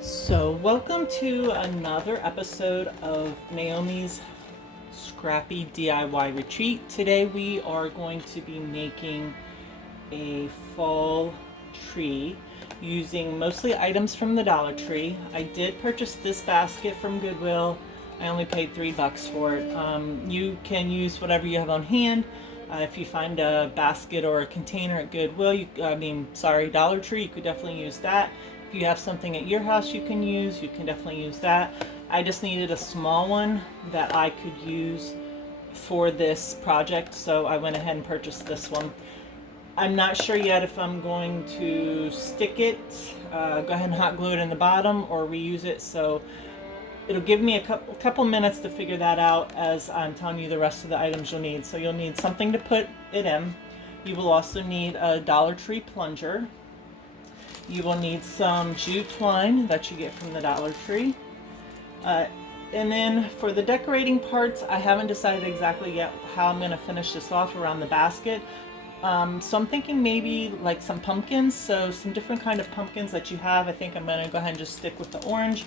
So, welcome to another episode of Naomi's Scrappy DIY Retreat. Today we are going to be making a fall tree using mostly items from the Dollar Tree. I did purchase this basket from Goodwill. I only paid $3 for it. You can use whatever you have on hand. If you find a basket or a container at Goodwill, Dollar Tree, you could definitely use that. If you have something at your house you can definitely use that. I just needed a small one that I could use for this project, so I went ahead and purchased this one. I'm not sure yet if I'm going to stick it, go ahead and hot glue it in the bottom, or reuse it, so it'll give me a couple minutes to figure that out as I'm telling you the rest of the items you'll need. So you'll need something to put it in. You will also need a Dollar Tree plunger. You will need some jute twine that you get from the Dollar Tree. And then for the decorating parts, I haven't decided exactly yet how I'm going to finish this off around the basket. So I'm thinking maybe like some pumpkins, so some different kind of pumpkins that you have. I think I'm going to go ahead and just stick with the orange.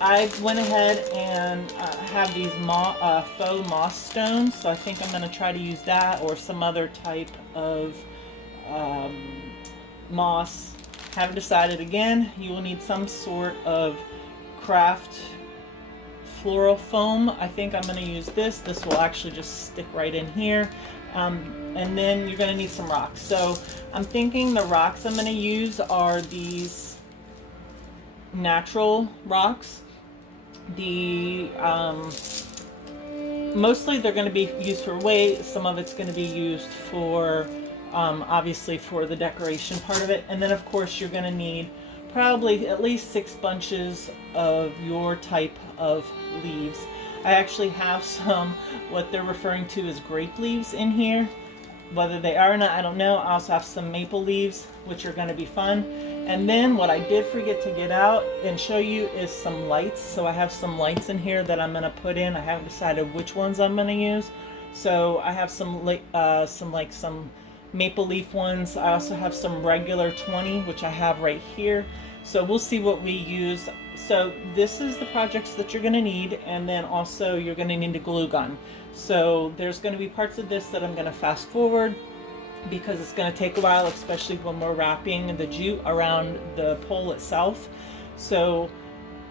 I went ahead and have these faux moss stones, so I think I'm going to try to use that or some other type of moss. Haven't decided again. You will need some sort of craft floral foam. I think I'm going to use this. This will actually just stick right in here. And then you're going to need some rocks. So I'm thinking the rocks I'm going to use are these natural rocks. Mostly they're going to be used for weight. Some of it's going to be used for obviously for the decoration part of it. And then of course you're going to need probably at least 6 bunches of your type of leaves. I actually have some what they're referring to as grape leaves in here. Whether they are or not, I don't know. I also have some maple leaves, which are going to be fun. And then what I did forget to get out and show you is some lights. So I have some lights in here that I'm going to put in. I haven't decided which ones I'm going to use. So I have some maple leaf ones. I also have some regular 20, which I have right here. So we'll see what we use. So this is the projects that you're going to need, and then also you're going to need a glue gun. So there's going to be parts of this that I'm going to fast forward because it's going to take a while, especially when we're wrapping the jute around the pole itself. So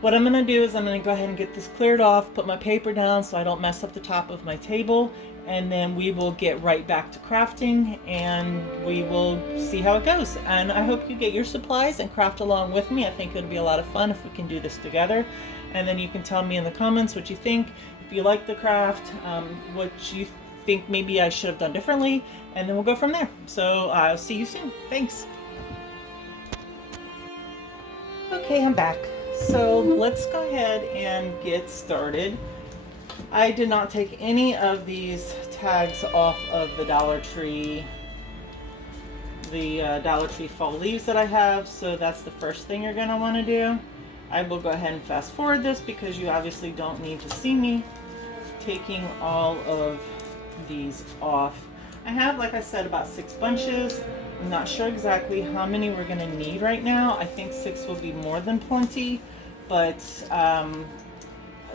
what I'm going to do is I'm going to go ahead and get this cleared off, put my paper down so I don't mess up the top of my table, and then we will get right back to crafting and we will see how it goes. And I hope you get your supplies and craft along with me. I think it'll be a lot of fun if we can do this together. And then you can tell me in the comments what you think, if you like the craft, what you think maybe I should have done differently, and then we'll go from there. So I'll see you soon. Thanks. Okay, I'm back. So let's go ahead and get started. I did not take any of these tags off of the Dollar Tree fall leaves that I have, so that's the first thing you're going to want to do. I will go ahead and fast forward this because you obviously don't need to see me taking all of these off. I have, like I said, about 6 bunches. I'm not sure exactly how many we're going to need right now. I think 6 will be more than plenty, but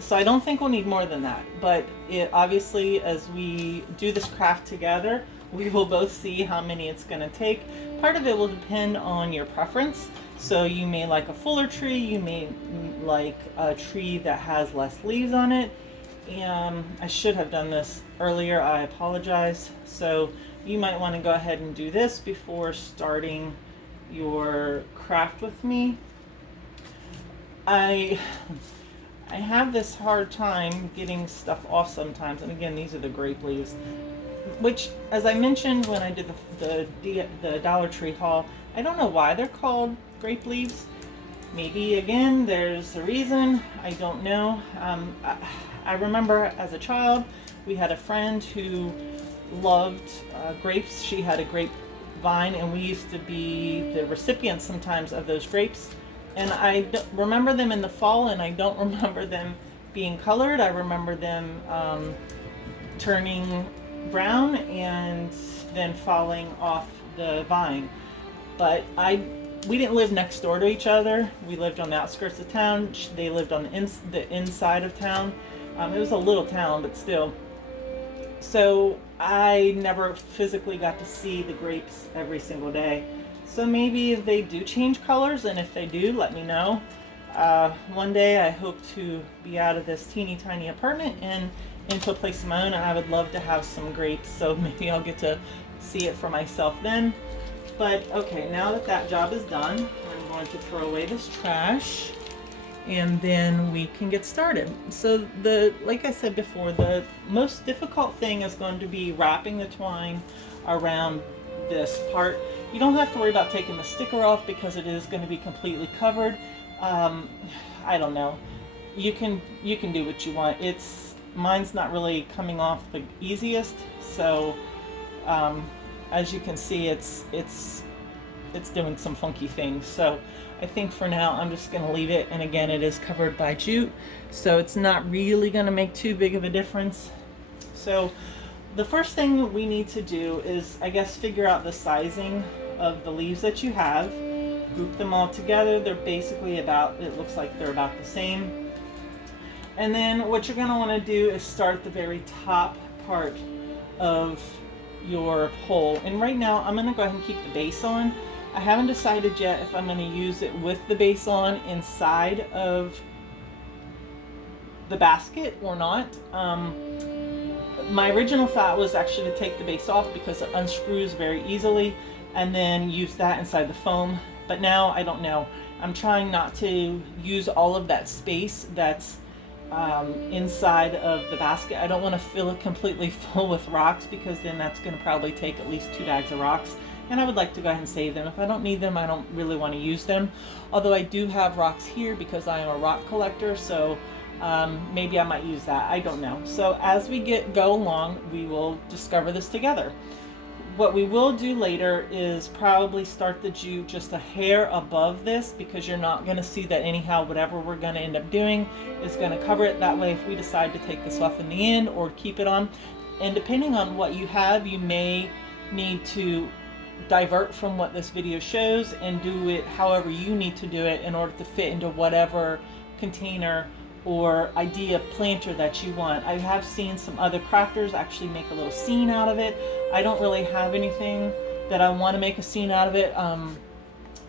so I don't think we'll need more than that. But obviously, as we do this craft together, we will both see how many it's going to take. Part of it will depend on your preference. So you may like a fuller tree, you may like a tree that has less leaves on it. And I should have done this earlier, I apologize. So you might want to go ahead and do this before starting your craft with me. I have this hard time getting stuff off sometimes, and again, these are the grape leaves, which, as I mentioned when I did the Dollar Tree haul, I don't know why they're called grape leaves. Maybe, again, there's a reason, I don't know. I remember as a child, we had a friend who loved grapes. She had a grape vine, and we used to be the recipients sometimes of those grapes. And I remember them in the fall, and I don't remember them being colored. I remember them turning brown and then falling off the vine. But I we didn't live next door to each other. We lived on the outskirts of town. They lived on the inside of town. It was a little town, but still. So I never physically got to see the grapes every single day. So maybe if they do change colors, and if they do, let me know. One day I hope to be out of this teeny tiny apartment and into a place of my own, and I would love to have some grapes, so maybe I'll get to see it for myself then. But okay, now that that job is done, I'm going to throw away this trash, and then we can get started. So like I said before, the most difficult thing is going to be wrapping the twine around this part. You don't have to worry about taking the sticker off because it is going to be completely covered. I don't know. You can do what you want. Mine's not really coming off the easiest, so as you can see, it's doing some funky things. So I think for now I'm just going to leave it, and again, it is covered by jute, so it's not really going to make too big of a difference. So the first thing we need to do is, I guess, figure out the sizing of the leaves that you have, group them all together. They're basically it looks like they're about the same. And then what you're going to want to do is start at the very top part of your hole. And right now I'm going to go ahead and keep the base on. I haven't decided yet if I'm going to use it with the base on inside of the basket or not. My original thought was actually to take the base off because it unscrews very easily, and then use that inside the foam. But now I don't know. I'm trying not to use all of that space that's inside of the basket. I don't want to fill it completely full with rocks, because then that's going to probably take at least 2 bags of rocks, and I would like to go ahead and save them. If I don't need them, I don't really want to use them, although I do have rocks here because I am a rock collector, so maybe I might use that. I don't know. So as we go along, we will discover this together. What we will do later is probably start the jute just a hair above this, because you're not going to see that anyhow. Whatever we're going to end up doing is going to cover it. That way, if we decide to take this off in the end or keep it on, and depending on what you have, you may need to divert from what this video shows and do it however you need to do it in order to fit into whatever container or idea planter that you want. I have seen some other crafters actually make a little scene out of it. I don't really have anything that I want to make a scene out of it.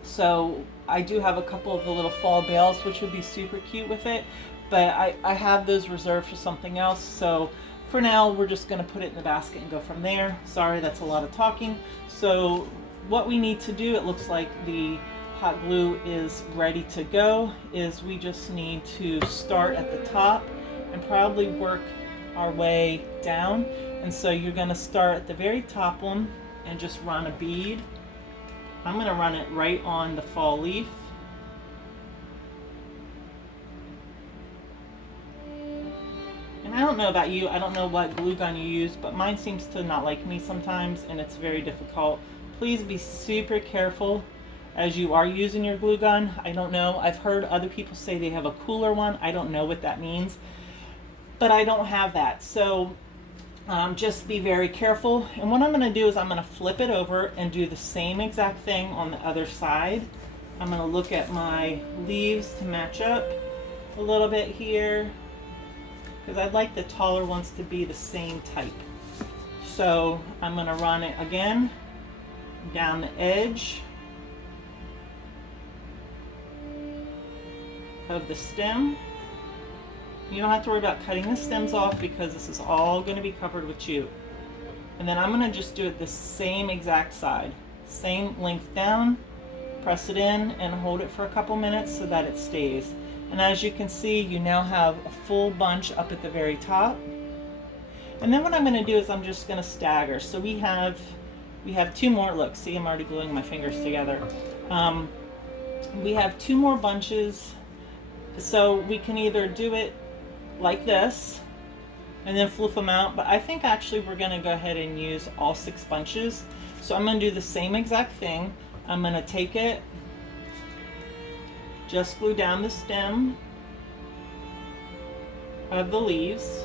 So I do have a couple of the little fall bales, which would be super cute with it, but I have those reserved for something else. So for now, we're just going to put it in the basket and go from there. Sorry, that's a lot of talking. So what we need to do, it looks like the hot glue is ready to go, is we just need to start at the top and probably work our way down. And so you're going to start at the very top one and just run a bead. I'm going to run it right on the fall leaf. And I don't know about you, I don't know what glue gun you use, but mine seems to not like me sometimes, and it's very difficult. Please be super careful as you are using your glue gun. I don't know, I've heard other people say they have a cooler one. I don't know what that means, but I don't have that. So just be very careful. And what I'm going to do is I'm going to flip it over and do the same exact thing on the other side. I'm going to look at my leaves to match up a little bit here, because I'd like the taller ones to be the same type. So I'm going to run it again down the edge of the stem. You don't have to worry about cutting the stems off because this is all going to be covered with jute. And then I'm going to just do it the same exact side, same length down, press it in and hold it for a couple minutes so that it stays. And as you can see, you now have a full bunch up at the very top. And then what I'm going to do is I'm just going to stagger. So we have 2 more. Look, see, I'm already gluing my fingers together. We have 2 more bunches. So we can either do it like this and then flip them out, but I think actually we're going to go ahead and use all 6 bunches. So I'm going to do the same exact thing. I'm going to take it, just glue down the stem of the leaves.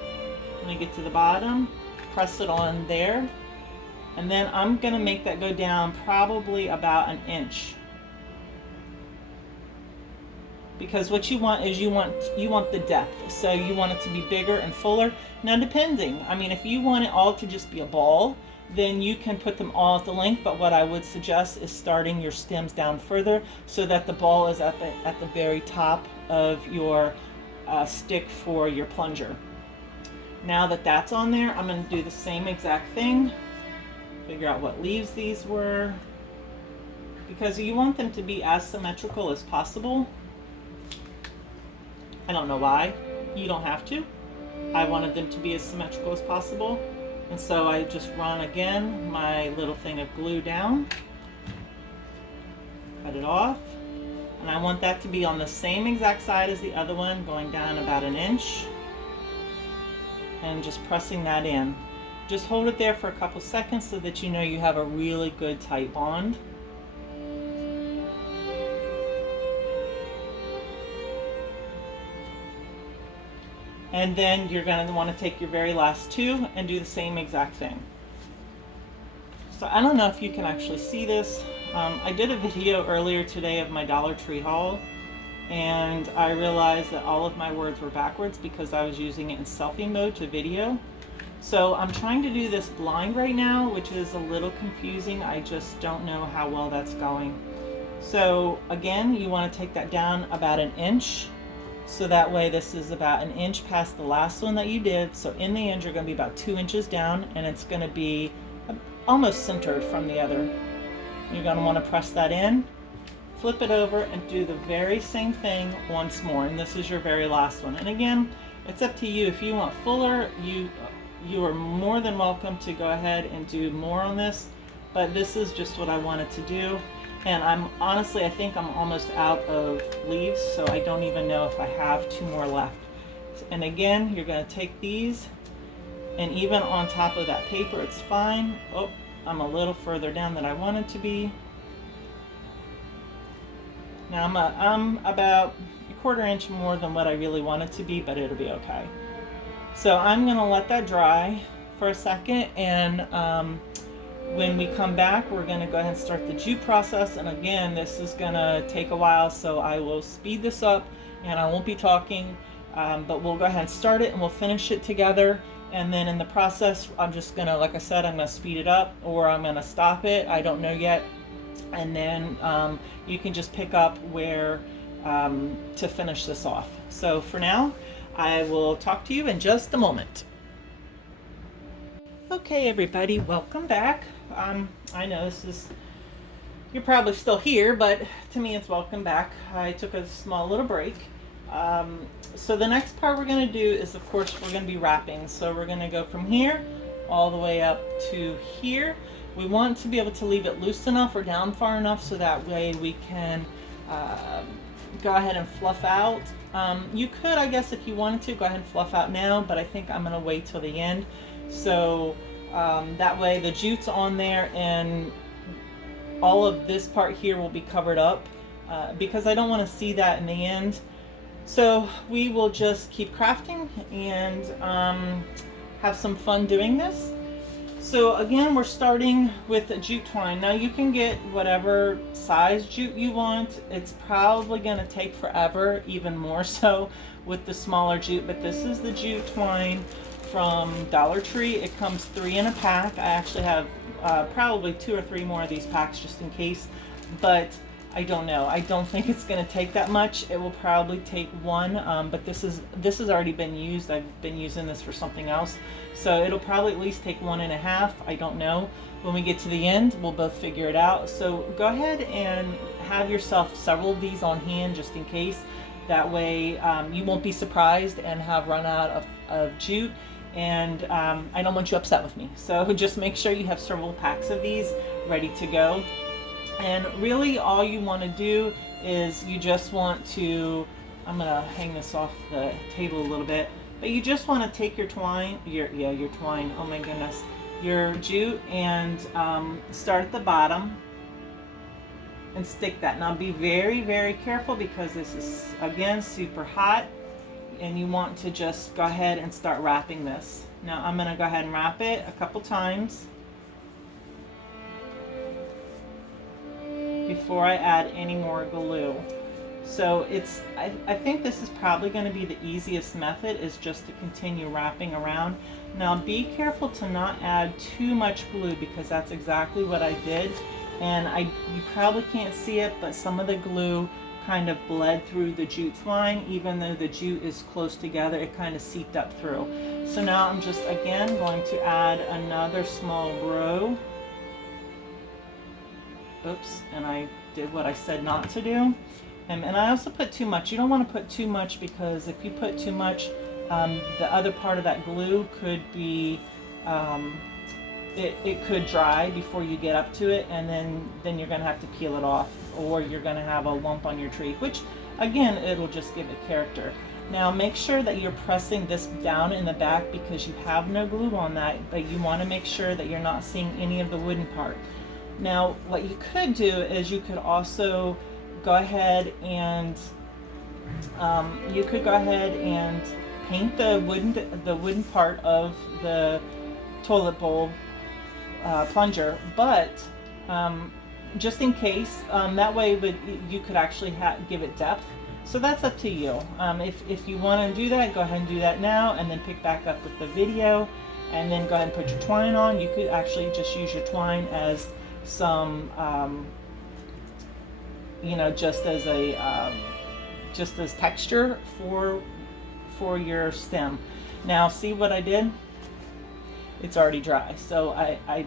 I'm going to get to the bottom, press it on there, and then I'm going to make that go down probably about 1 inch because what you want is you want the depth. So you want it to be bigger and fuller. Now depending, I mean, if you want it all to just be a ball, then you can put them all at the length, but what I would suggest is starting your stems down further so that the ball is at the very top of your stick for your plunger. Now that that's on there, I'm going to do the same exact thing. Figure out what leaves these were, because you want them to be as symmetrical as possible. I don't know why. You don't have to. I wanted them to be as symmetrical as possible. And so I just run again my little thing of glue down, cut it off, and I want that to be on the same exact side as the other one, going down about 1 inch, and just pressing that in. Just hold it there for a couple seconds so that you know you have a really good tight bond. And then you're going to want to take your very last two and do the same exact thing. So I don't know if you can actually see this. I did a video earlier today of my Dollar Tree haul, and I realized that all of my words were backwards because I was using it in selfie mode to video. So I'm trying to do this blind right now, which is a little confusing. I just don't know how well that's going. So again, you want to take that down about 1 inch. So that way this is about 1 inch past the last one that you did. So in the end, you're going to be about 2 inches down, and it's going to be almost centered from the other. You're going to want to press that in, flip it over, and do the very same thing once more. And this is your very last one. And again, it's up to you. If you want fuller, you are more than welcome to go ahead and do more on this. But this is just what I wanted to do. And I think I'm almost out of leaves, so I don't even know if I have 2 more left. And again, you're going to take these, and even on top of that paper, it's fine. Oh, I'm a little further down than I wanted to be. Now I'm about 1/4 inch more than what I really want it to be, but it'll be okay. So I'm going to let that dry for a second, and when we come back, we're going to go ahead and start the jute process. And again, this is going to take a while, so I will speed this up and I won't be talking, but we'll go ahead and start it and we'll finish it together. And then in the process, I'm just going to, like I said, I'm going to speed it up or I'm going to stop it. I don't know yet. And then you can just pick up where to finish this off. So for now, I will talk to you in just a moment. Okay, everybody, welcome back. I know you're probably still here, but to me it's welcome back. I took a small little break. So the next part we're going to do is, of course, we're going to be wrapping. So we're going to go from here all the way up to here. We want to be able to leave it loose enough or down far enough so that way we can go ahead and fluff out. You could, I guess, if you wanted to, go ahead and fluff out now, but I think I'm going to wait till the end. So that way the jute's on there and all of this part here will be covered up because I don't want to see that in the end. So we will just keep crafting and have some fun doing this. So again, we're starting with jute twine. Now you can get whatever size jute you want. It's probably going to take forever, even more so with the smaller jute, but this is the jute twine from Dollar Tree. It comes 3 in a pack. I actually have probably 2 or 3 more of these packs just in case, but I don't know. I don't think it's going to take that much. It will probably take 1, but this has already been used. I've been using this for something else, so it'll probably at least take 1.5. I don't know. When we get to the end, we'll both figure it out. So go ahead and have yourself several of these on hand just in case. That way you won't be surprised and have run out of jute. And I don't want you upset with me. So just make sure you have several packs of these ready to go. And really all you want to do is you just want to, I'm going to hang this off the table a little bit, but you just want to take your twine, your twine, oh my goodness, your jute, and start at the bottom and stick that. Now be very, very careful because this is, again, super hot. And you want to just go ahead and start wrapping this. Now I'm going to go ahead and wrap it a couple times before I add any more glue. So I think this is probably going to be the easiest method, is just to continue wrapping around. Now be careful to not add too much glue, because that's exactly what I did. And you probably can't see it, but some of the glue kind of bled through the jute twine. Even though the jute is close together, it kind of seeped up through. So now I'm just again going to add another small row. Oops, and I did what I said not to do. And I also put too much. You don't want to put too much, because if you put too much, the other part of that glue could be, it could dry before you get up to it, and then you're going to have to peel it off, or you're going to have a lump on your tree, which again, it'll just give it character. Now make sure that you're pressing this down in the back, because you have no glue on that, but you want to make sure that you're not seeing any of the wooden part. Now what you could do is you could also go ahead and paint the wooden part of the toilet bowl plunger, but just in case, that way you could actually give it depth. So that's up to you. If you want to do that, go ahead and do that now, and then pick back up with the video, and then go ahead and put your twine on. You could actually just use your twine as some just as texture for your stem. Now see what I did? It's already dry. So I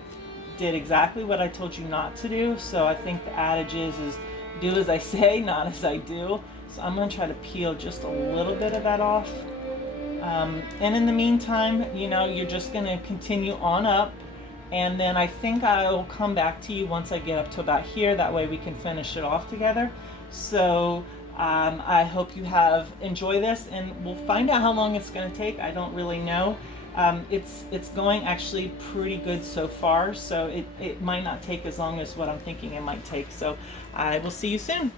did exactly what I told you not to do. So I think the adage is do as I say, not as I do. So I'm going to try to peel just a little bit of that off. And in the meantime, you're just going to continue on up. And then I think I'll come back to you once I get up to about here. That way we can finish it off together. So I hope you have enjoyed this, and we'll find out how long it's going to take. I don't really know. It's going actually pretty good so far. So it might not take as long as what I'm thinking it might take. So I will see you soon.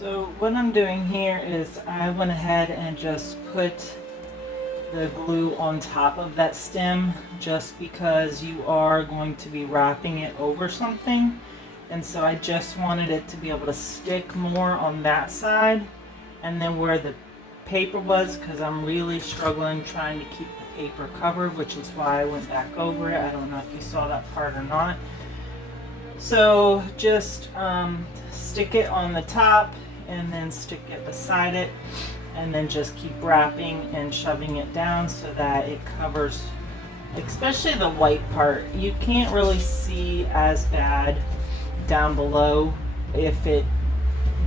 So what I'm doing here is I went ahead and just put the glue on top of that stem, just because you are going to be wrapping it over something, and so I just wanted it to be able to stick more on that side, and then where the paper was, because I'm really struggling trying to keep the paper covered, which is why I went back over it. I don't know if you saw that part or not. So just stick it on the top, and then stick it beside it, and then just keep wrapping and shoving it down so that it covers, especially the white part. You can't really see as bad down below if it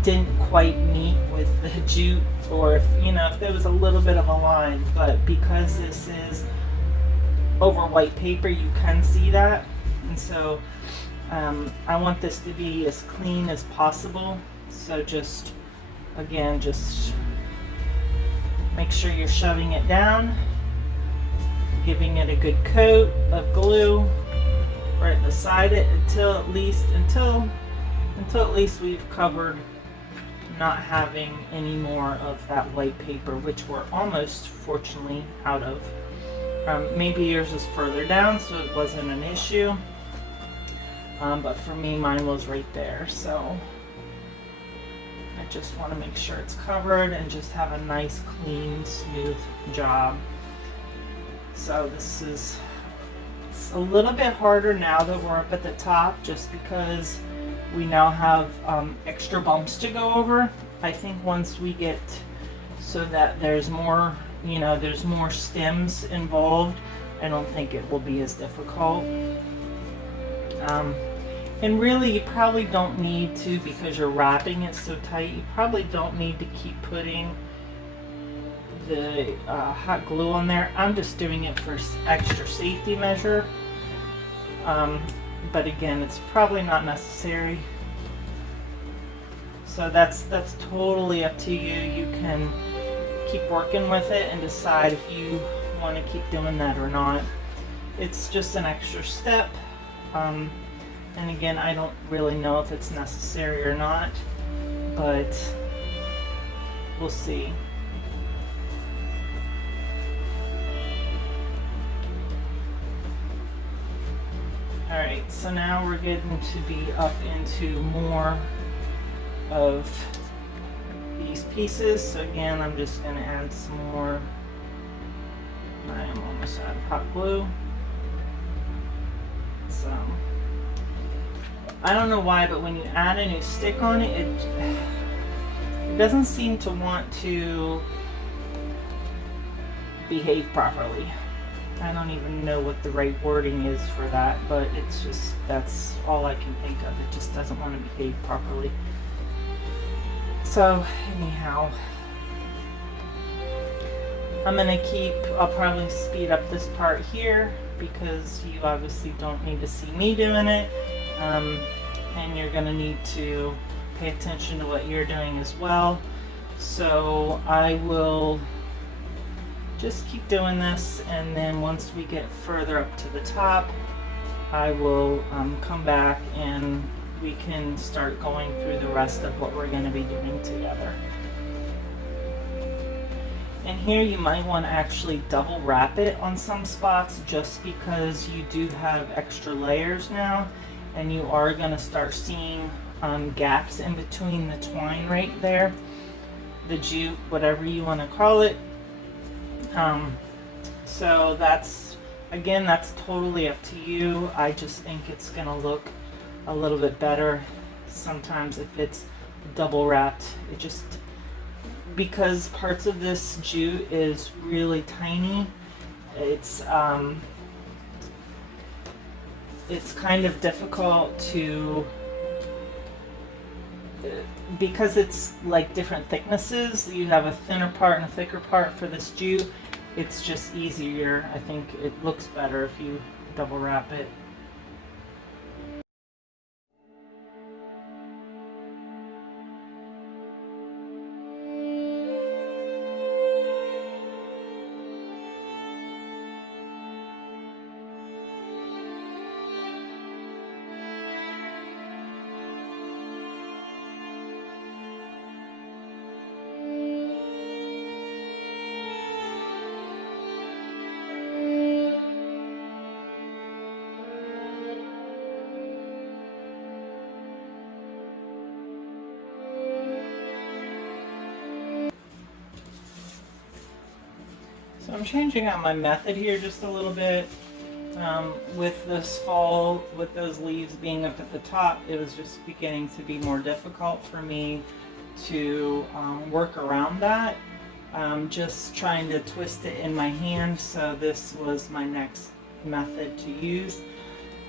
didn't quite meet with the jute, or if there was a little bit of a line, but because this is over white paper, you can see that. And so I want this to be as clean as possible. So just make sure you're shoving it down, giving it a good coat of glue, right beside it until at least we've covered not having any more of that white paper, which we're almost fortunately out of. Maybe yours is further down, so it wasn't an issue. But for me, mine was right there. So I just want to make sure it's covered and just have a nice, clean, smooth job. So this is, it's a little bit harder now that we're up at the top, just because we now have extra bumps to go over. I think once we get so that there's more, there's more stems involved, I don't think it will be as difficult. And really, you probably don't need to, because you're wrapping it so tight, you probably don't need to keep putting the hot glue on there. I'm just doing it for extra safety measure. But again, it's probably not necessary. So that's totally up to you. You can keep working with it and decide if you want to keep doing that or not. It's just an extra step. And again, I don't really know if it's necessary or not, but we'll see. Alright, so now we're getting to be up into more of these pieces. So again, I'm just going to add some more. I am almost out of hot glue. So I don't know why, but when you add a new stick on it, it doesn't seem to want to behave properly. I don't even know what the right wording is for that, but it's just, that's all I can think of. It just doesn't want to behave properly. So anyhow, I'm gonna I'll probably speed up this part here because you obviously don't need to see me doing it. And you're gonna need to pay attention to what you're doing as well. So I will just keep doing this, and then once we get further up to the top, I will come back and we can start going through the rest of what we're going to be doing together. And here you might want to actually double wrap it on some spots, just because you do have extra layers now, and you are going to start seeing gaps in between the twine right there, the jute, whatever you want to call it. So that's, again, that's totally up to you. I just think it's going to look a little bit better sometimes if it's double wrapped. It just, because parts of this jute is really tiny, it's kind of difficult to, because it's like different thicknesses. You have a thinner part and a thicker part for this jute. It's just easier. I think it looks better if you double wrap it. So I'm changing out my method here just a little bit. With this fall, with those leaves being up at the top, it was just beginning to be more difficult for me to work around that. Just trying to twist it in my hand, so this was my next method to use.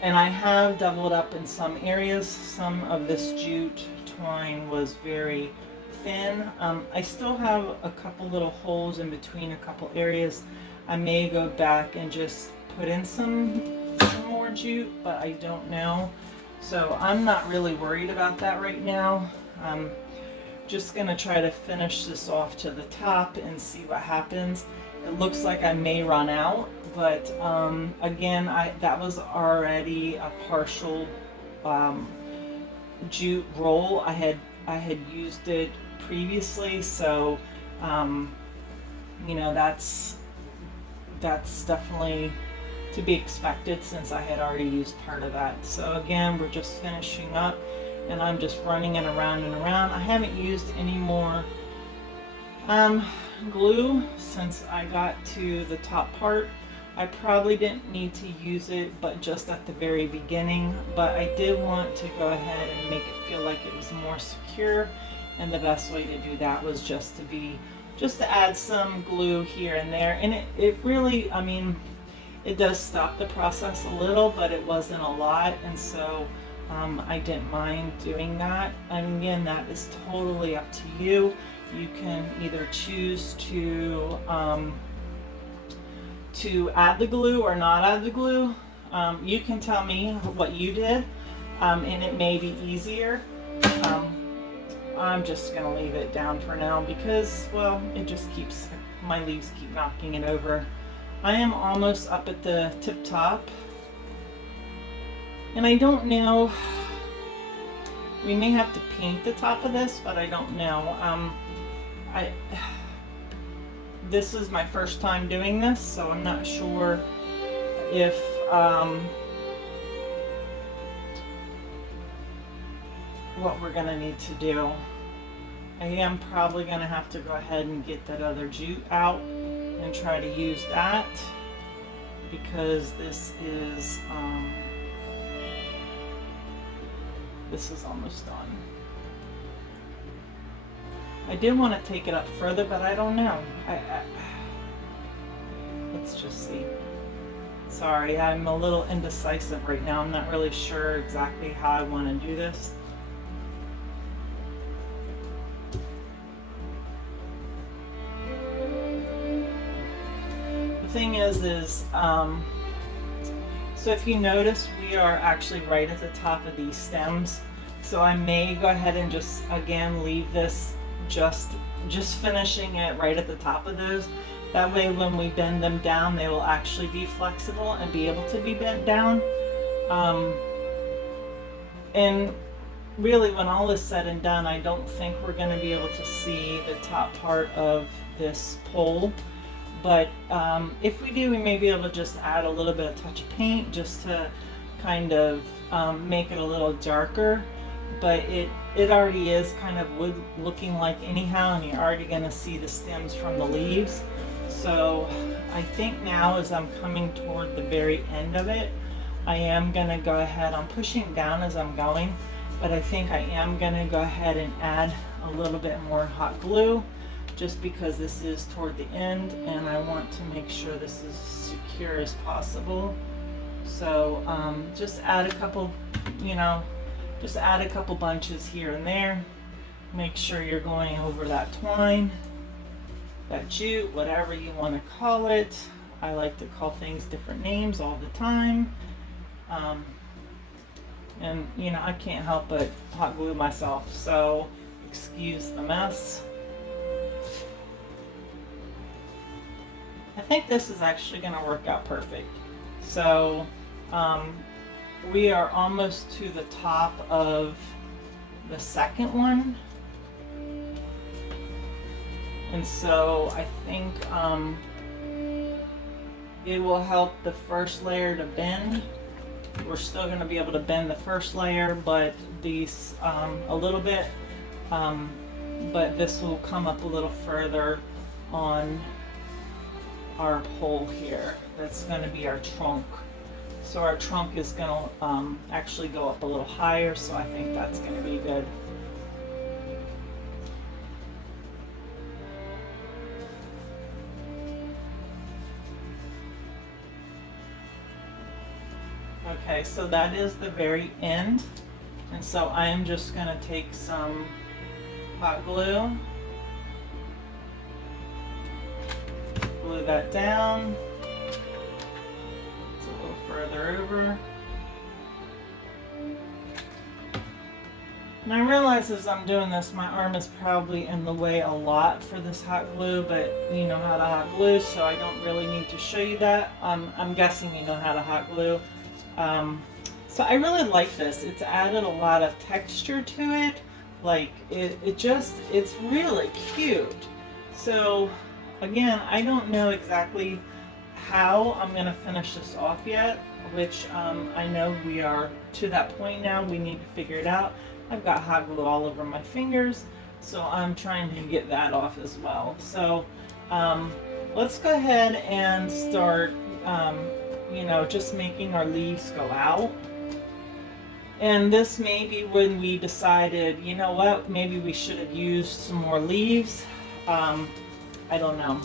And I have doubled up in some areas. Some of this jute twine was very thin. I still have a couple little holes in between a couple areas. I may go back and just put in some more jute, but I don't know. So I'm not really worried about that right now. I'm just gonna try to finish this off to the top and see what happens. It looks like I may run out, but again, that was already a partial jute roll. I had used it previously, so you know, that's definitely to be expected since I had already used part of that. So again, we're just finishing up, and I'm just running it around and around. I haven't used any more glue since I got to the top part. I probably didn't need to use it, but just at the very beginning. But I did want to go ahead and make it feel like it was more secure, and the best way to do that was just to add some glue here and there. And it really, I mean, it does stop the process a little, but it wasn't a lot, and so I didn't mind doing that. And again, that is totally up to you. You can either choose to add the glue or not add the glue. You can tell me what you did, and it may be easier. I'm just gonna leave it down for now because, well, it just keeps, my leaves keep knocking it over. I am almost up at the tip top, and I don't know, we may have to paint the top of this, but I don't know. This is my first time doing this, so I'm not sure if what we're gonna need to do. I am probably gonna have to go ahead and get that other jute out and try to use that, because this is almost done. I did want to take it up further, but I don't know. Let's just see. Sorry, I'm a little indecisive right now. I'm not really sure exactly how I want to do this. The thing is so if you notice, we are actually right at the top of these stems. So I may go ahead and just, again, leave this just finishing it right at the top of those. That way when we bend them down, they will actually be flexible and be able to be bent down. And really, when all is said and done, I don't think we're going to be able to see the top part of this pole. But if we do, we may be able to just add a little bit of touch of paint just to kind of make it a little darker. But it already is kind of wood looking like anyhow, and you're already going to see the stems from the leaves. So I think now, as I'm coming toward the very end of it, I am going to go ahead, I'm pushing down as I'm going, but I think I am going to go ahead and add a little bit more hot glue, just because this is toward the end and I want to make sure this is secure as possible. So just add a couple, just add a couple bunches here and there. Make sure you're going over that twine, that jute, whatever you want to call it. I like to call things different names all the time. And I can't help but hot glue myself, so excuse the mess. I think this is actually going to work out perfect. So we are almost to the top of the second one, and so I think it will help the first layer to bend. We're still going to be able to bend the first layer, but these a little bit, but this will come up a little further on our pole here. That's going to be our trunk. So our trunk is going to actually go up a little higher, so I think that's going to be good. Okay, so that is the very end, and so I am just going to take some hot glue, glue that down. It's a little further over. And I realize as I'm doing this, my arm is probably in the way a lot for this hot glue, but you know how to hot glue, so I don't really need to show you that. I'm guessing you know how to hot glue. So I really like this. It's added a lot of texture to it. Like it's really cute. So again, I don't know exactly how I'm gonna finish this off yet, which I know we are to that point now. We need to figure it out. I've got hot glue all over my fingers, so I'm trying to get that off as well. So let's go ahead and start, you know, just making our leaves go out. And this may be when we decided, you know what, maybe we should have used some more leaves. I don't know.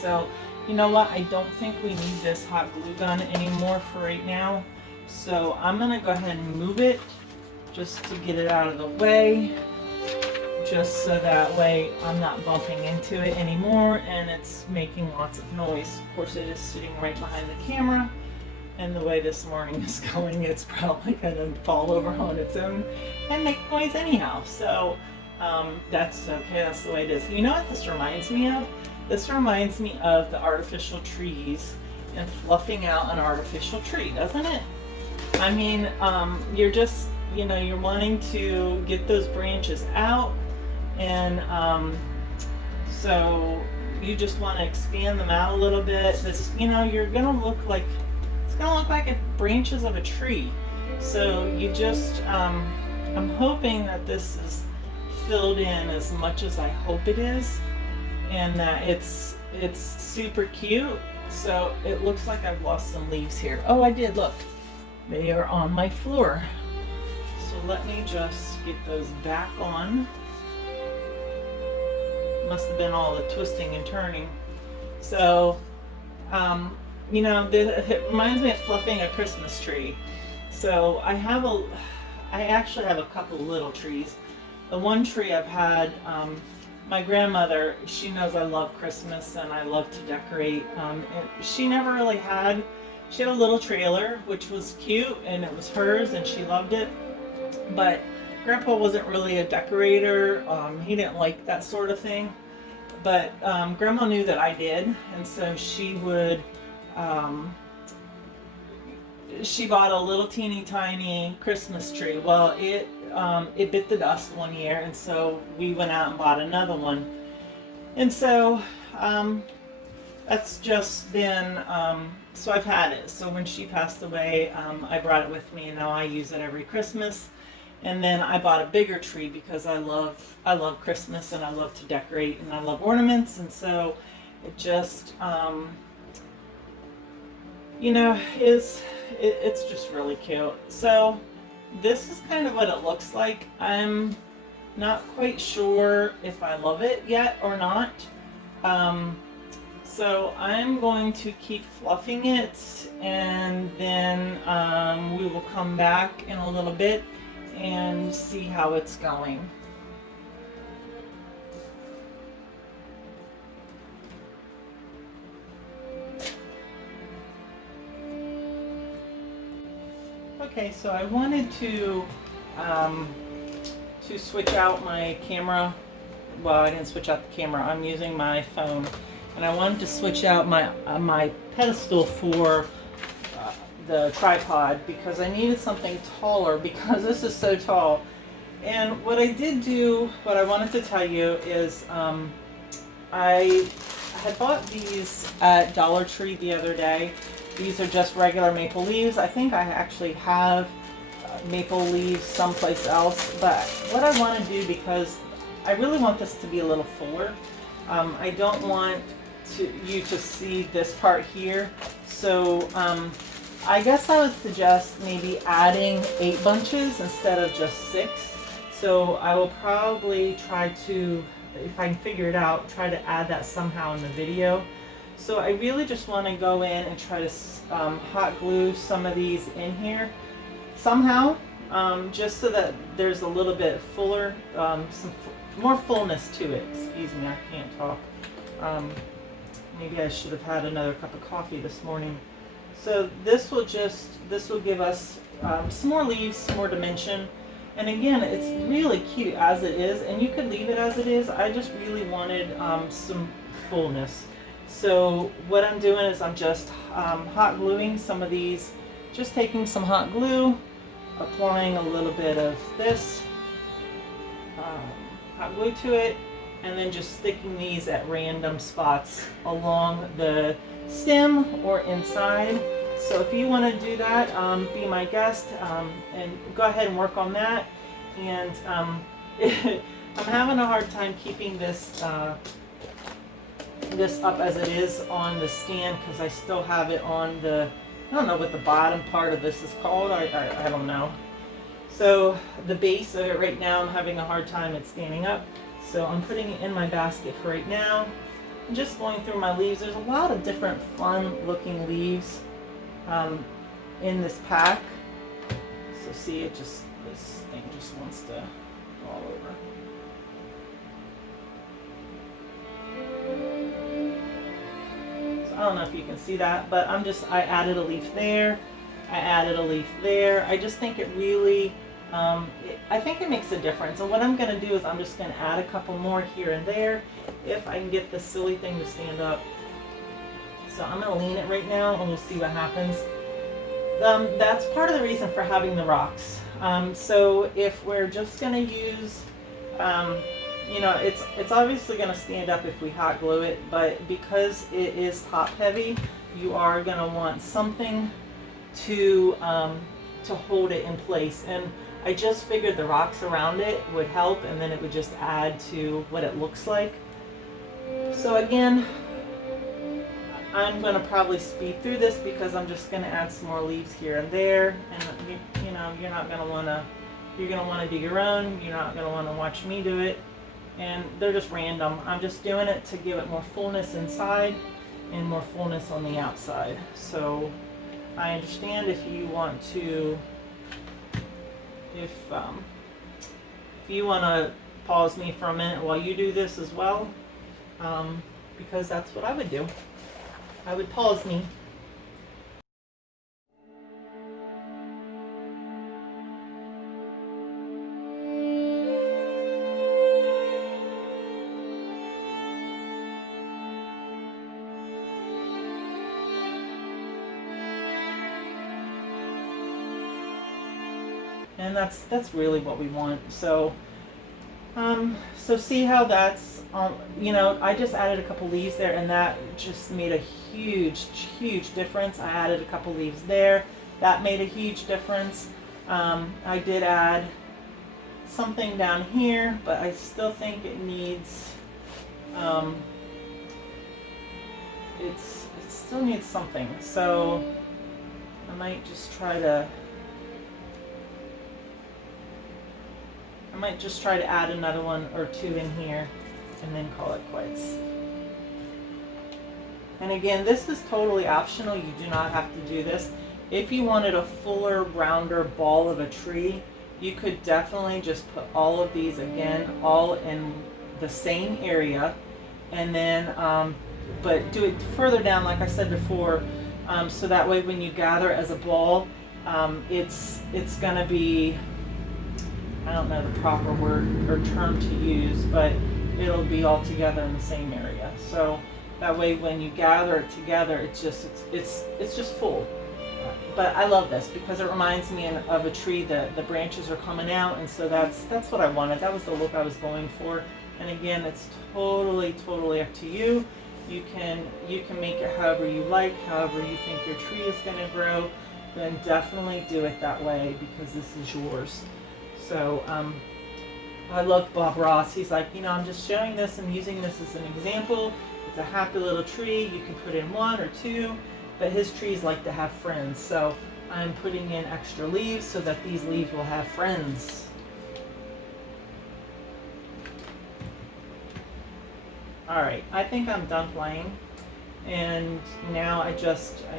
So, you know what, I don't think we need this hot glue gun anymore for right now. So I'm gonna go ahead and move it just to get it out of the way. Just so that way I'm not bumping into it anymore and it's making lots of noise. Of course, it is sitting right behind the camera. And the way this morning is going, it's probably going to fall over on its own and make noise anyhow. So that's okay. That's the way it is. You know what this reminds me of? This reminds me of the artificial trees and fluffing out an artificial tree, doesn't it? I mean, you're just, you know, you're wanting to get those branches out, and so you just want to expand them out a little bit. This, you know, you're going to look like branches of a tree. So you just, I'm hoping that this is filled in as much as I hope it is, and that it's super cute. So it looks like I've lost some leaves here. Oh, I did, look. They are on my floor. So let me just get those back on. Must have been all the twisting and turning. So, you know, it reminds me of fluffing a Christmas tree. So I actually have a couple little trees. The one tree I've had, my grandmother, she knows I love Christmas and I love to decorate. And she never really had, she had a little trailer, which was cute and it was hers and she loved it. But Grandpa wasn't really a decorator. He didn't like that sort of thing. But Grandma knew that I did, and so she would, she bought a little teeny tiny Christmas tree. Well, it bit the dust one year, and so we went out and bought another one. And so that's just been, so I've had it. So when she passed away, I brought it with me, and now I use it every Christmas. And then I bought a bigger tree because I love Christmas and I love to decorate and I love ornaments, and so it just you know, it's just really cute. So this is kind of what it looks like. I'm not quite sure if I love it yet or not. So I'm going to keep fluffing it, and then we will come back in a little bit and see how it's going. Okay, so I wanted to switch out my camera. Well, I didn't switch out the camera. I'm using my phone, and I wanted to switch out my pedestal for the tripod because I needed something taller because this is so tall. And what I did do, what I wanted to tell you is I had bought these at Dollar Tree the other day. These are just regular maple leaves. I think I actually have maple leaves someplace else, but what I want to do, because I really want this to be a little fuller, I don't want you to see this part here, so I guess I would suggest maybe adding 8 bunches instead of just 6. So I will probably try to, if I can figure it out, try to add that somehow in the video. So I really just want to go in and try to hot glue some of these in here somehow, just so that there's a little bit fuller, some more fullness to it. Excuse me, I can't talk. Maybe I should have had another cup of coffee this morning. So this will give us some more leaves, some more dimension. And again, it's really cute as it is, and you could leave it as it is. I just really wanted some fullness. So what I'm doing is I'm just hot gluing some of these, just taking some hot glue, applying a little bit of this hot glue to it, and then just sticking these at random spots along the stem or inside. So if you want to do that, be my guest, and go ahead and work on that. And I'm having a hard time keeping this this up as it is on the stand, because I still have it on the, I don't know what the bottom part of this is called. I don't know. So the base of it right now, I'm having a hard time at standing up. So I'm putting it in my basket for right now. I'm just going through my leaves. There's a lot of different fun looking leaves in this pack. So see, this thing just wants to fall over. So I don't know if you can see that, but I added a leaf there. I added a leaf there. I just think it really, I think it makes a difference. And what I'm going to do is I'm just going to add a couple more here and there if I can get this silly thing to stand up. So I'm going to lean it right now and we'll see what happens. That's part of the reason for having the rocks. So if we're just going to use, you know, it's obviously going to stand up if we hot glue it, but because it is top heavy, you are going to want something to hold it in place. And I just figured the rocks around it would help, and then it would just add to what it looks like. So again, I'm going to probably speed through this because I'm just going to add some more leaves here and there. And you know, you're not going to want to, you're going to want to do your own. You're not going to want to watch me do it. And they're just random. I'm just doing it to give it more fullness inside and more fullness on the outside. So I understand if you want to, if you want to pause me for a minute while you do this as well, because that's what I would do. I would pause me. And that's really what we want. So so see how that's, you know, I just added a couple leaves there, and that just made a huge difference. I added a couple leaves there. That made a huge difference. I did add something down here, but I still think it needs, it still needs something. So I might just try to, add another one or two in here and then call it quits. And again, this is totally optional. You do not have to do this. If you wanted a fuller, rounder ball of a tree, you could definitely just put all of these again, all in the same area, and then, but do it further down, like I said before, so that way when you gather as a ball, it's gonna be, I don't know the proper word or term to use, but it'll be all together in the same area. So that way when you gather it together, it's just full. But I love this because it reminds me of a tree that the branches are coming out, and so that's what I wanted. That was the look I was going for. And again, it's totally up to you. You can make it however you like, however you think your tree is going to grow. Then definitely do it that way because this is yours. So I love Bob Ross. He's like, you know, I'm just showing this and using this as an example. It's a happy little tree. You can put in one or two, but his trees like to have friends. So I'm putting in extra leaves so that these leaves will have friends. All right, I think I'm done playing. And now I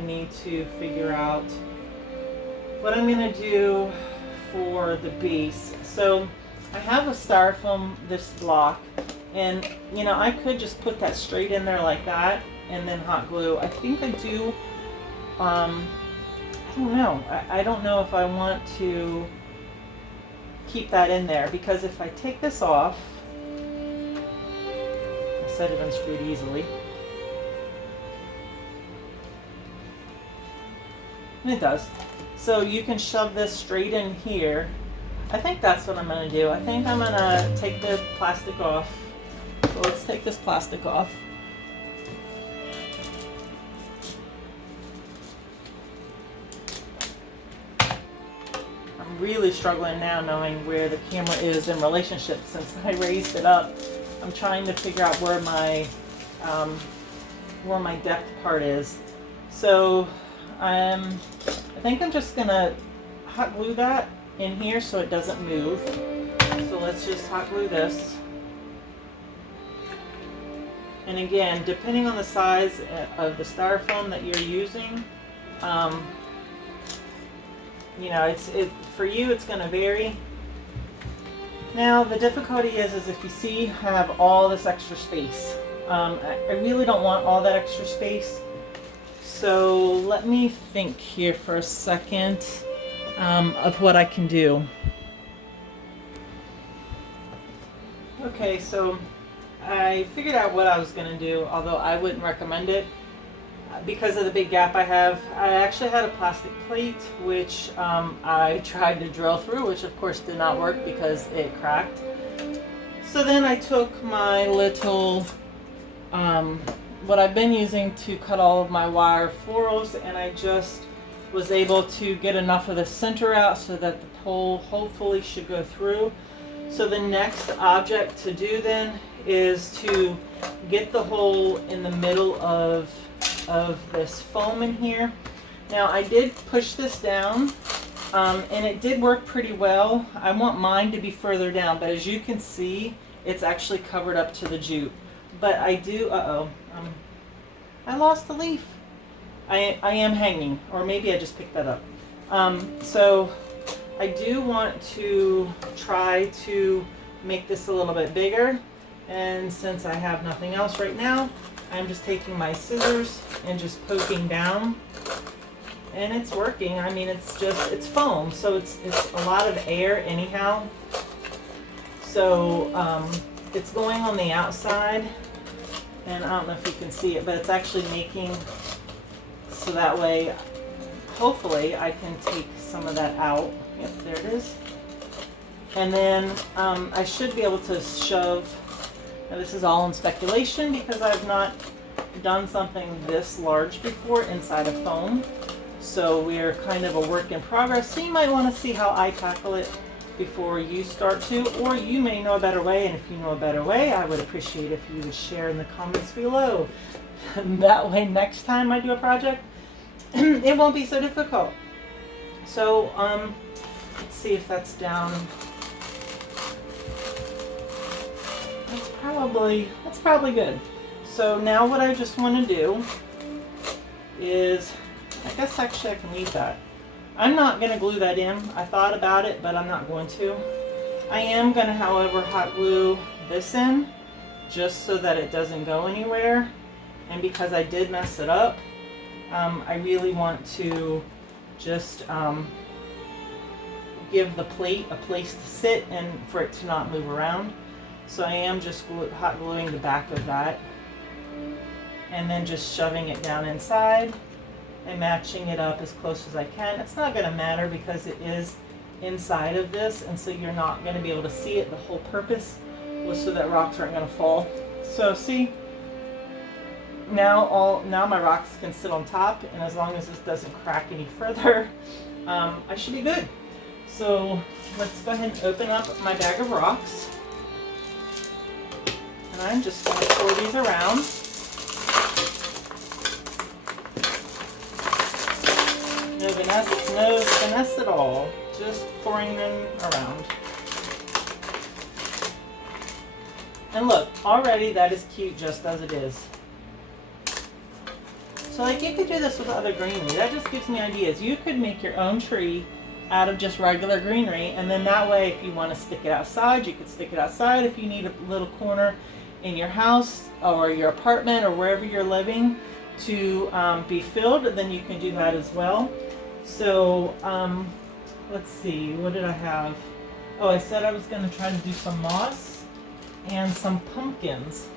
need to figure out what I'm gonna do for the base. So I have a styrofoam, this block, and you know, I could just put that straight in there like that and then hot glue. I think I do, I don't know. I don't know if I want to keep that in there, because if I take this off, I said it unscrewed easily. And it does. So you can shove this straight in here. I think that's what I'm going to do. I think I'm going to take the plastic off. So let's take this plastic off. I'm really struggling now knowing where the camera is in relationship since I raised it up. I'm trying to figure out where my depth part is. So I think I'm just gonna hot glue that in here so it doesn't move. So let's just hot glue this. And again, depending on the size of the styrofoam that you're using, you know, for you it's gonna vary. Now the difficulty is if you see I have all this extra space. I really don't want all that extra space. So let me think here for a second of what I can do. Okay, so I figured out what I was going to do, although I wouldn't recommend it because of the big gap I have. I actually had a plastic plate which I tried to drill through, which of course did not work because it cracked. So then I took my little what I've been using to cut all of my wire florals, and I just was able to get enough of the center out so that the pole hopefully should go through. So the next object to do then is to get the hole in the middle of this foam in here. Now I did push this down and it did work pretty well. I want mine to be further down, but as you can see it's actually covered up to the jute. But I do, I lost the leaf. I am hanging, or maybe I just picked that up. So I do want to try to make this a little bit bigger. And since I have nothing else right now, I'm just taking my scissors and just poking down. And it's working. I mean, it's foam, so it's a lot of air anyhow. So it's going on the outside. And I don't know if you can see it, but it's actually making so that way hopefully I can take some of that out. Yep, there it is. And then I should be able to shove, now this is all in speculation because I've not done something this large before inside of foam. So we're kind of a work in progress. So you might want to see how I tackle it before you start to, or you may know a better way, and if you know a better way, I would appreciate if you would share in the comments below. That way next time I do a project, it won't be so difficult. So let's see if that's down. That's probably good. So now what I just want to do is, I guess actually I can leave that. I'm not going to glue that in. I thought about it, but I'm not going to. I am going to, however, hot glue this in just so that it doesn't go anywhere. And because I did mess it up, I really want to just give the plate a place to sit and for it to not move around. So I am just hot gluing the back of that and then just shoving it down inside and matching it up as close as I can. It's not going to matter because it is inside of this, and so you're not going to be able to see it. The whole purpose was so that rocks aren't going to fall. So see, now my rocks can sit on top, and as long as this doesn't crack any further, I should be good. So let's go ahead and open up my bag of rocks, and I'm just going to pour these around. No finesse at all, just pouring them around. And look, already that is cute just as it is. So like you could do this with other greenery. That just gives me ideas. You could make your own tree out of just regular greenery, and then that way if you want to stick it outside, you could stick it outside. If you need a little corner in your house or your apartment or wherever you're living to be filled, then you can do that as well. So let's see, what did I have? Oh, I said I was going to try to do some moss and some pumpkins.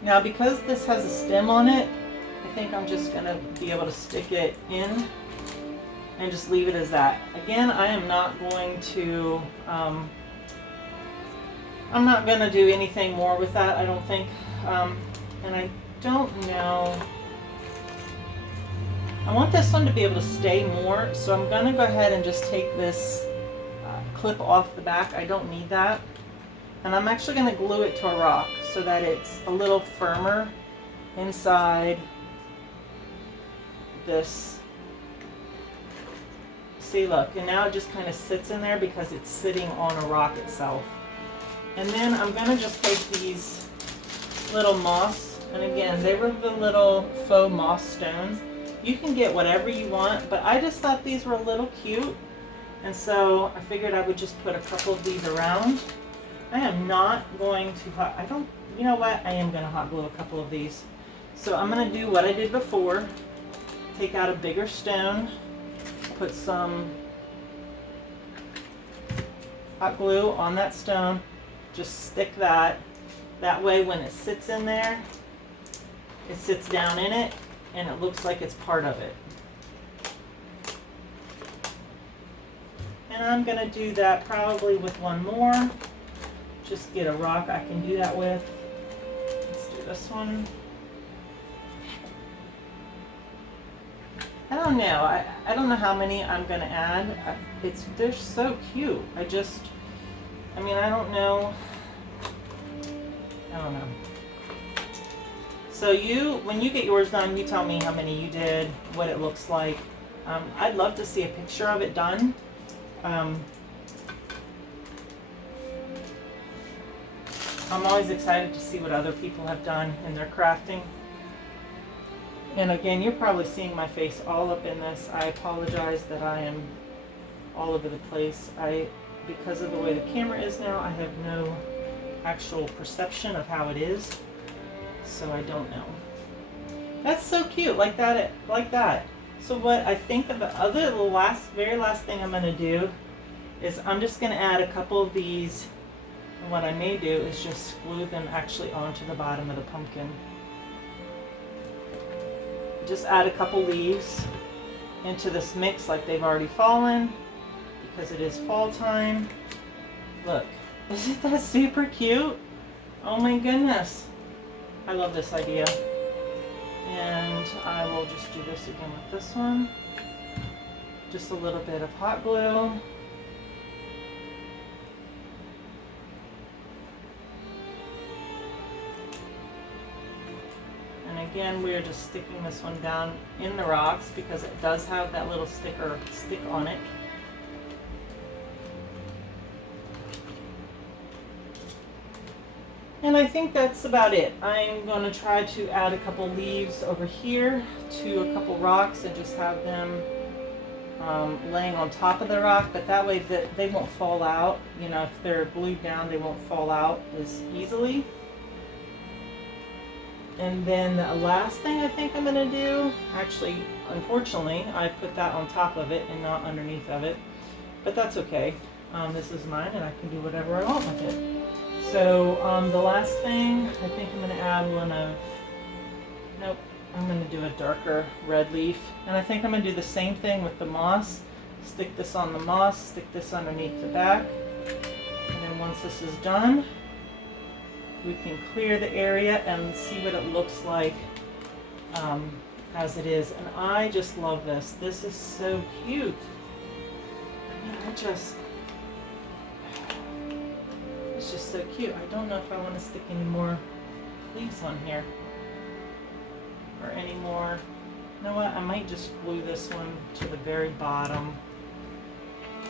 Now, because this has a stem on it, I think I'm just going to be able to stick it in and just leave it as that. Again, I am not going to, I'm not going to do anything more with that, I don't think. And I don't know. I want this one to be able to stay more, so I'm going to go ahead and just take this clip off the back. I don't need that. And I'm actually going to glue it to a rock so that it's a little firmer inside this. See, look, and now it just kind of sits in there because it's sitting on a rock itself. And then I'm going to just take these little moss, and again, they were the little faux moss stones. You can get whatever you want, but I just thought these were a little cute, and so I figured I would just put a couple of these around. I am not going to you know what, I am going to hot glue a couple of these. So I'm going to do what I did before, take out a bigger stone, put some hot glue on that stone, just stick that. That way when it sits in there, it sits down in it, and it looks like it's part of it. And I'm going to do that probably with one more. Just get a rock I can do that with. Let's do this one. I don't know. I don't know how many I'm going to add. They're so cute. I mean, I don't know. I don't know. So when you get yours done, you tell me how many you did, what it looks like. I'd love to see a picture of it done. I'm always excited to see what other people have done in their crafting. And again, you're probably seeing my face all up in this. I apologize that I am all over the place. Because of the way the camera is now, I have no actual perception of how it is. So I don't know. That's so cute, like that, like that. So what I think of the very last thing I'm going to do is I'm just going to add a couple of these. And what I may do is just glue them actually onto the bottom of the pumpkin. Just add a couple leaves into this mix like they've already fallen because it is fall time. Look, isn't that super cute? Oh my goodness. I love this idea. And I will just do this again with this one. Just a little bit of hot glue. And again, we are just sticking this one down in the rocks because it does have that little stick on it. And I think that's about it. I'm going to try to add a couple leaves over here to a couple rocks and just have them laying on top of the rock, but that way they won't fall out. You know, if they're glued down, they won't fall out as easily. And then the last thing I think I'm going to do, actually, unfortunately, I put that on top of it and not underneath of it, but that's okay. This is mine and I can do whatever I want with it. So the last thing, I think I'm going to add nope, I'm going to do a darker red leaf. And I think I'm going to do the same thing with the moss. Stick this on the moss, stick this underneath the back. And then once this is done, we can clear the area and see what it looks like as it is. And I just love this. This is so cute. I mean, it's just so cute. I don't know if I want to stick any more leaves on here. Or any more. You know what? I might just glue this one to the very bottom.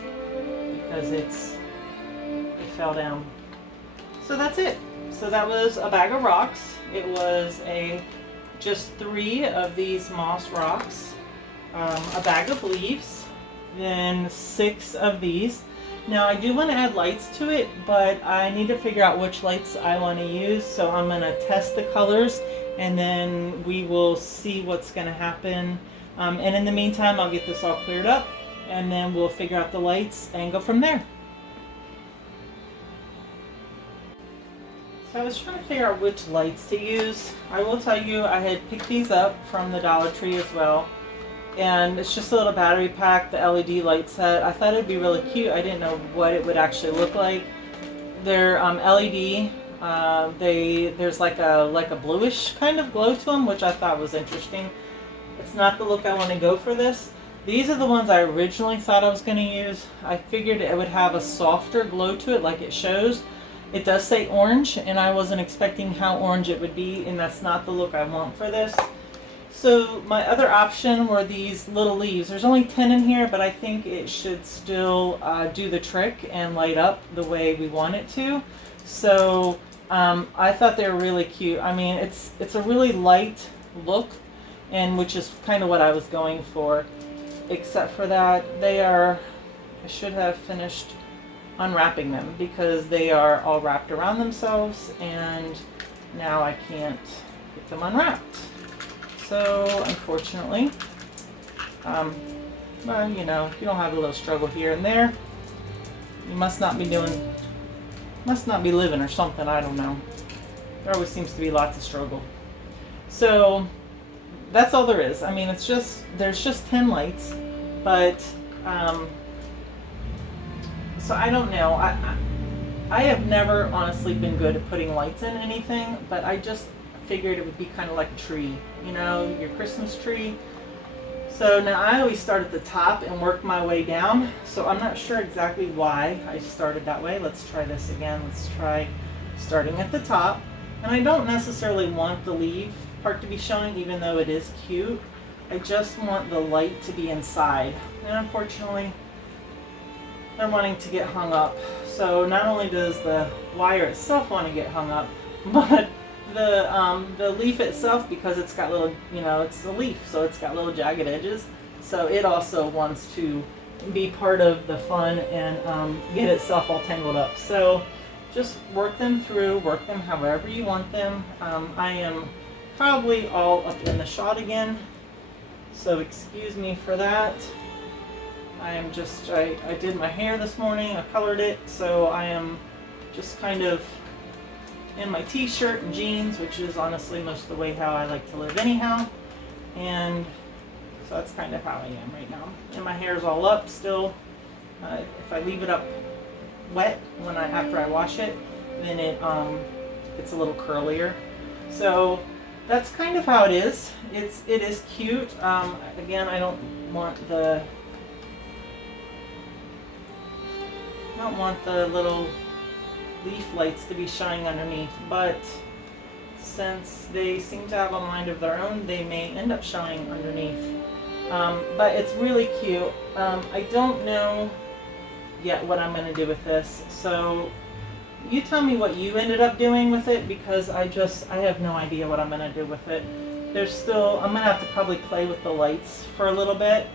Because it fell down. So that's it. So that was a bag of rocks. It was just 3 of these moss rocks. A bag of leaves. Then 6 of these. Now I do want to add lights to it, but I need to figure out which lights I want to use, so I'm going to test the colors and then we will see what's going to happen. And in the meantime, I'll get this all cleared up and then we'll figure out the lights and go from there. So I was trying to figure out which lights to use. I will tell you, I had picked these up from the Dollar Tree as well. And it's just a little battery pack, the LED light set. I thought it'd be really cute. I didn't know what it would actually look like. They're LED. There's like a bluish kind of glow to them, which I thought was interesting. It's not the look I want to go for this. These are the ones I originally thought I was going to use. I figured it would have a softer glow to it like it shows. It does say orange, and I wasn't expecting how orange it would be, and that's not the look I want for this. So my other option were these little leaves. There's only 10 in here, but I think it should still do the trick and light up the way we want it to. So I thought they were really cute. I mean, it's a really light look, and which is kind of what I was going for. Except for that, they are, I should have finished unwrapping them because they are all wrapped around themselves, and now I can't get them unwrapped. So unfortunately, well, you know, if you don't have a little struggle here and there, you must not be living or something, I don't know. There always seems to be lots of struggle. So that's all there is. I mean, there's just 10 lights, but so I don't know. I have never honestly been good at putting lights in anything, but I just figured it would be kind of like a tree, you know, your Christmas tree. So now I always start at the top and work my way down. So I'm not sure exactly why I started that way. Let's try this again. Let's try starting at the top. And I don't necessarily want the leaf part to be showing, even though it is cute. I just want the light to be inside. And unfortunately, they're wanting to get hung up. So not only does the wire itself want to get hung up, but the leaf itself, because it's got little, you know, it's a leaf, so it's got little jagged edges. So it also wants to be part of the fun and get itself all tangled up. So just work them through, work them however you want them. I am probably all up in the shot again, so excuse me for that. I did my hair this morning, I colored it, so I am just kind of in my t-shirt and jeans, which is honestly most of the way how I like to live anyhow. And so that's kind of how I am right now. And my hair is all up still. If I leave it up wet after I wash it, then it's a little curlier. So that's kind of how it is. It is cute. Again, I don't want the little leaf lights to be shining underneath, but since they seem to have a mind of their own, they may end up shining underneath. But it's really cute. I don't know yet what I'm going to do with this, so you tell me what you ended up doing with it, because I have no idea what I'm going to do with it. I'm going to have to probably play with the lights for a little bit.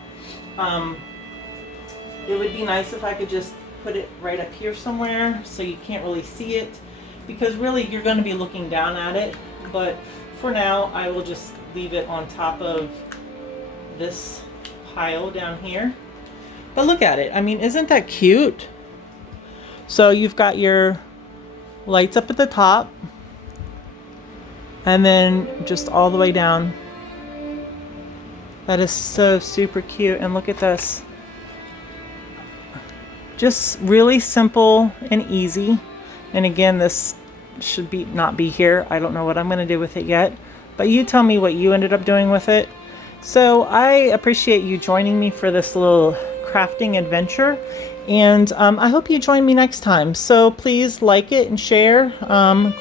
It would be nice if I could just put it right up here somewhere so you can't really see it, because really you're going to be looking down at it. But for now, I will just leave it on top of this pile down here. But look at it. I mean, isn't that cute? So you've got your lights up at the top, and then just all the way down. That is so super cute. And look at this. Just really simple and easy. And again, this should not be here. I don't know what I'm going to do with it yet, but you tell me what you ended up doing with it. So I appreciate you joining me for this little crafting adventure, and I hope you join me next time. So please like it and share.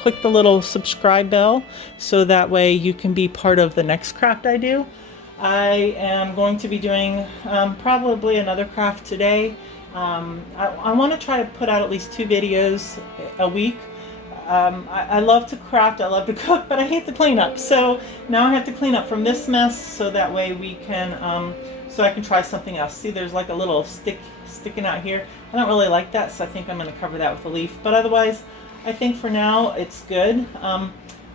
Click the little subscribe bell so that way you can be part of the next craft I do. I am going to be doing probably another craft today. I want to try to put out at least 2 videos a week. I love to craft, I love to cook, but I hate to clean up. So now I have to clean up from this mess so that way we can, so I can try something else. See, there's like a little stick sticking out here. I don't really like that, so I think I'm going to cover that with a leaf. But otherwise, I think for now it's good.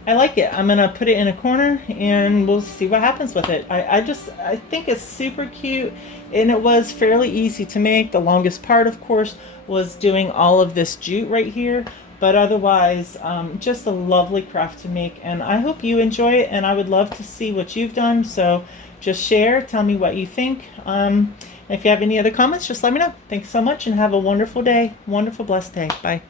I like it. I'm gonna put it in a corner and we'll see what happens with it. I think it's super cute, and it was fairly easy to make. The longest part, of course, was doing all of this jute right here, but otherwise, just a lovely craft to make. And I hope you enjoy it, and I would love to see what you've done. So just share, tell me what you think. If you have any other comments, just let me know. Thanks so much, and have a wonderful day, wonderful blessed day. Bye.